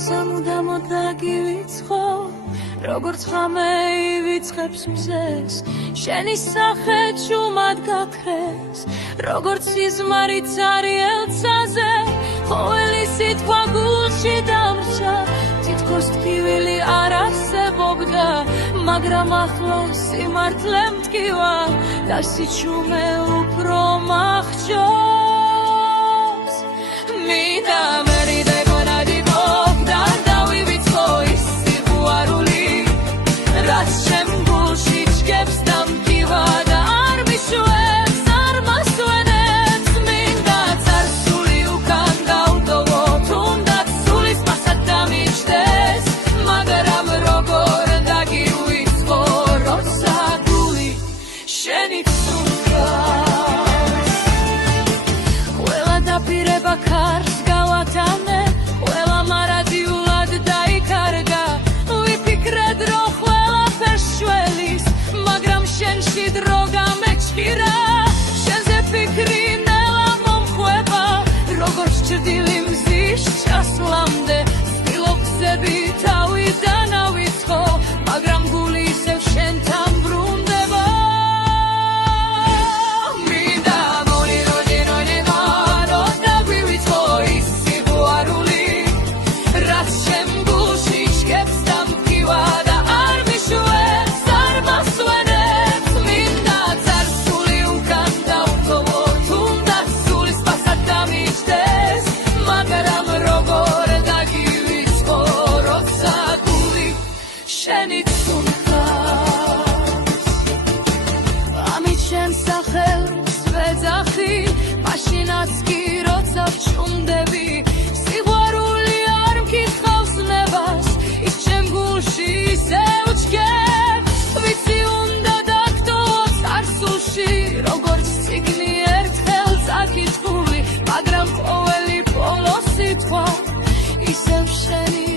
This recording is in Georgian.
სამუდამოდ დაგივიწყო როგორც ხამე ივიწყებს მზეს შენი სახე ჩუმად გაქრეს როგორც სიზმარი წარიელცაზე ყოველი სიტყვა გულში დამრჩა თითქოს ტკივილი არ არსებობდა მაგრამ ახლა სიმართლე მტკივა და სიჩუმე უფრო მახჯობს მინდა მერიდე გონადიბო და დავივიწყო ის სიყვარული რაც ჩემ გულში ჩგებს და მტკივა და არ მიშვებს არ მასვენებს მინდა წარსული უკან გავტოვო თუნდაც სულის პასად დამიჯდეს მაგრამ როგორ დაგივიწყო როცა გული შენით სუნთქავს ყველა დაპირება ქარს გავატანე ყველა მარადიულად დაიკარგა ვიფიქრედ რომ ყველაფერს შველის მაგრამ შენში დრო გამეჩხირა შენზე ფიქრი ნელა მომხვება როგორც ჭრდილი მზის ჩასვლამდე ვცდილობ გზები თავიდან ავიწყო მაგრამ გული ისევ შენთან ბრუნდება მინდა მორიროდინოდინა რომ დავივიწყო ის სიყვარული რაც ჩემ გულში ჩგებს და მტკივა და არ მიშვებს არ მასვენებს მინდა წარსული უკან დავტოვო თუნდაც სულის პასად დამიჯდეს მაგრამ როგორ დაგივიწყო როცა გული შენით სუნთქავს ამით შენ სახელს ვეძახი მაშინაც კი როცა ვჩუმდები სიყვარული არ მკითხავს ნებას ის ჩემ გულში ისევ ჩგებს ვიცი უნდა დაგტოვო წარსულში როგორც წიგნი ერთხელ წაკითხული მაგრამ ყოველი ბოლო სიტყვა ისევ შენი